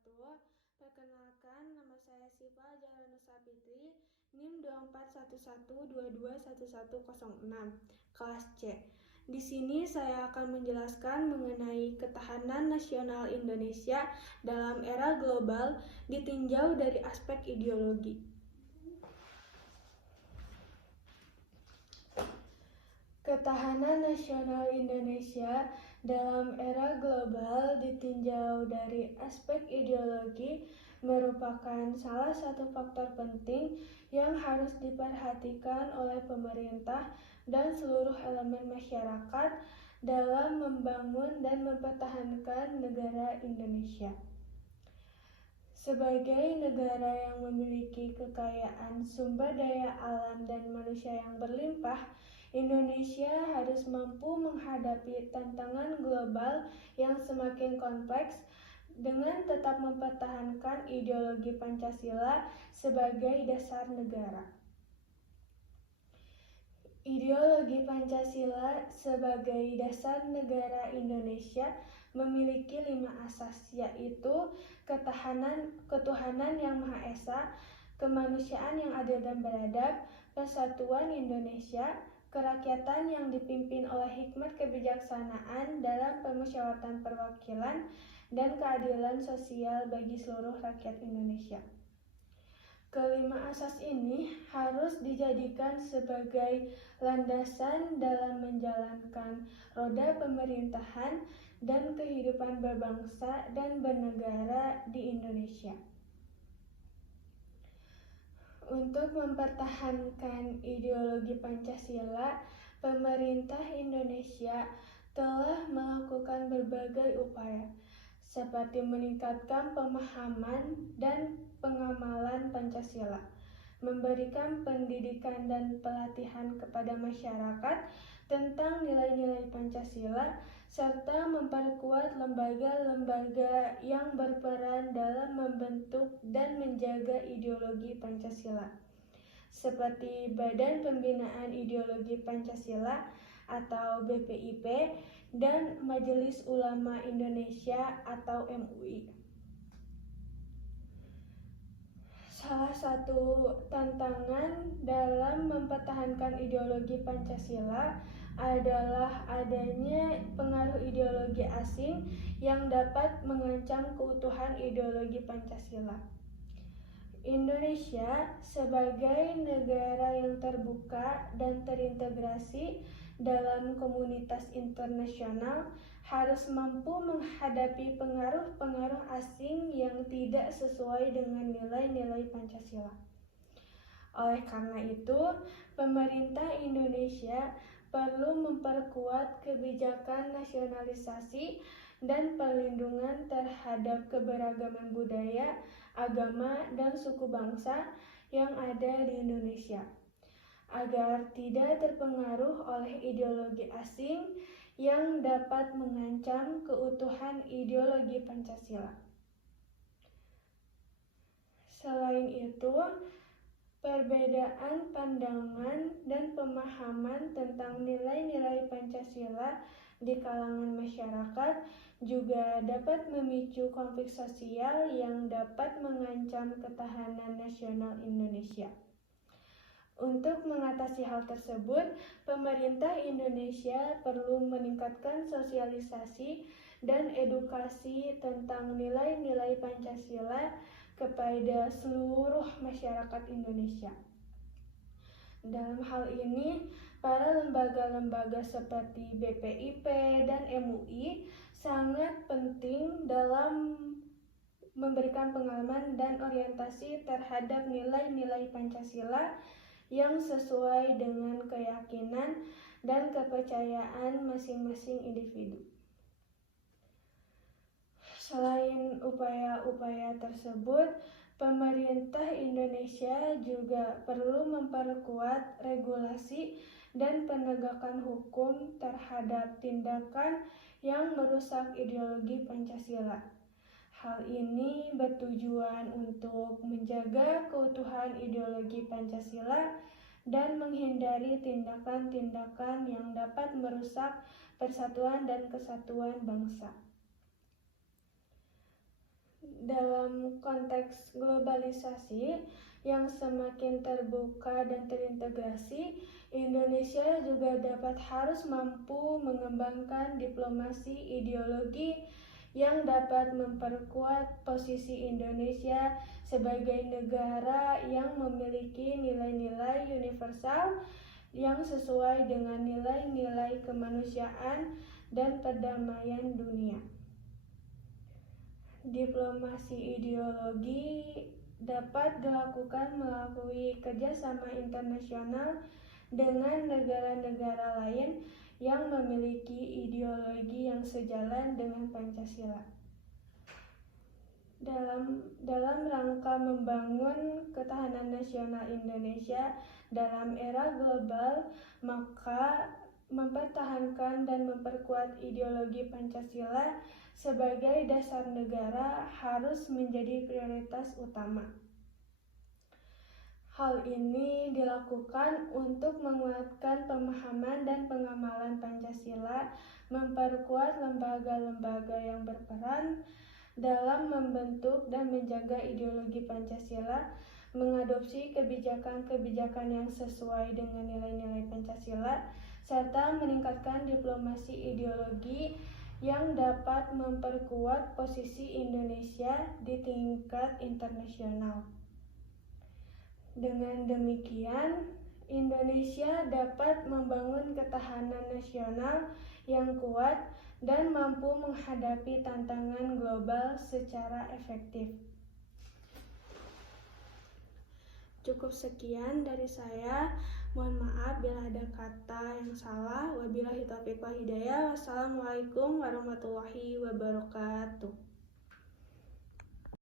wabarakatuh. Perkenalkan, nama saya Siva Jahranu Sapitri, NIM 2411221106, kelas C. Di sini saya akan menjelaskan mengenai ketahanan nasional Indonesia dalam era global ditinjau dari aspek ideologi. Ketahanan nasional Indonesia dalam era global ditinjau dari aspek ideologi merupakan salah satu faktor penting yang harus diperhatikan oleh pemerintah dan seluruh elemen masyarakat dalam membangun dan mempertahankan negara Indonesia. Sebagai negara yang memiliki kekayaan sumber daya alam dan manusia yang berlimpah, Indonesia harus mampu menghadapi tantangan global yang semakin kompleks dengan tetap mempertahankan ideologi Pancasila sebagai dasar negara. Ideologi Pancasila sebagai dasar negara Indonesia memiliki 5 asas, yaitu ketuhanan yang Maha Esa, kemanusiaan yang adil dan beradab, persatuan Indonesia, kerakyatan yang dipimpin oleh hikmat kebijaksanaan dalam permusyawaratan perwakilan, dan keadilan sosial bagi seluruh rakyat Indonesia. Kelima asas ini harus dijadikan sebagai landasan dalam menjalankan roda pemerintahan dan kehidupan berbangsa dan bernegara di Indonesia. Untuk mempertahankan ideologi Pancasila, pemerintah Indonesia telah melakukan berbagai upaya, seperti meningkatkan pemahaman dan pengamalan Pancasila, memberikan pendidikan dan pelatihan kepada masyarakat tentang nilai-nilai Pancasila, serta memperkuat lembaga-lembaga yang berperan dalam membentuk dan menjaga ideologi Pancasila, seperti Badan Pembinaan Ideologi Pancasila atau BPIP dan Majelis Ulama Indonesia atau MUI. Salah satu tantangan dalam mempertahankan ideologi Pancasila adalah adanya pengaruh ideologi asing yang dapat mengancam keutuhan ideologi Pancasila. Indonesia sebagai negara yang terbuka dan terintegrasi dalam komunitas internasional harus mampu menghadapi pengaruh-pengaruh asing yang tidak sesuai dengan nilai-nilai Pancasila. Oleh karena itu, pemerintah Indonesia perlu memperkuat kebijakan nasionalisasi dan perlindungan terhadap keberagaman budaya, agama, dan suku bangsa yang ada di Indonesia, agar tidak terpengaruh oleh ideologi asing yang dapat mengancam keutuhan ideologi Pancasila. Selain itu, perbedaan pandangan dan pemahaman tentang nilai-nilai Pancasila di kalangan masyarakat juga dapat memicu konflik sosial yang dapat mengancam ketahanan nasional Indonesia. Untuk mengatasi hal tersebut, pemerintah Indonesia perlu meningkatkan sosialisasi dan edukasi tentang nilai-nilai Pancasila kepada seluruh masyarakat Indonesia. Dalam hal ini, para lembaga-lembaga seperti BPIP dan MUI sangat penting dalam memberikan pengalaman dan orientasi terhadap nilai-nilai Pancasila yang sesuai dengan keyakinan dan kepercayaan masing-masing individu. Selain upaya-upaya tersebut, pemerintah Indonesia juga perlu memperkuat regulasi dan penegakan hukum terhadap tindakan yang merusak ideologi Pancasila. Hal ini bertujuan untuk menjaga keutuhan ideologi Pancasila dan menghindari tindakan-tindakan yang dapat merusak persatuan dan kesatuan bangsa. Dalam konteks globalisasi yang semakin terbuka dan terintegrasi, Indonesia juga harus mampu mengembangkan diplomasi ideologi yang dapat memperkuat posisi Indonesia sebagai negara yang memiliki nilai-nilai universal yang sesuai dengan nilai-nilai kemanusiaan dan perdamaian dunia. Diplomasi ideologi dapat dilakukan melalui kerjasama internasional dengan negara-negara lain yang memiliki ideologi yang sejalan dengan Pancasila. Dalam rangka membangun ketahanan nasional Indonesia dalam era global, maka mempertahankan dan memperkuat ideologi Pancasila sebagai dasar negara harus menjadi prioritas utama. Hal ini dilakukan untuk menguatkan pemahaman dan pengamalan Pancasila, memperkuat lembaga-lembaga yang berperan dalam membentuk dan menjaga ideologi Pancasila, mengadopsi kebijakan-kebijakan yang sesuai dengan nilai-nilai Pancasila, serta meningkatkan diplomasi ideologi yang dapat memperkuat posisi Indonesia di tingkat internasional. Dengan demikian, Indonesia dapat membangun ketahanan nasional yang kuat dan mampu menghadapi tantangan global secara efektif. Cukup sekian dari saya. Mohon maaf bila ada kata yang salah. Wabillahi taufiq wal hidayah. Wassalamualaikum warahmatullahi wabarakatuh.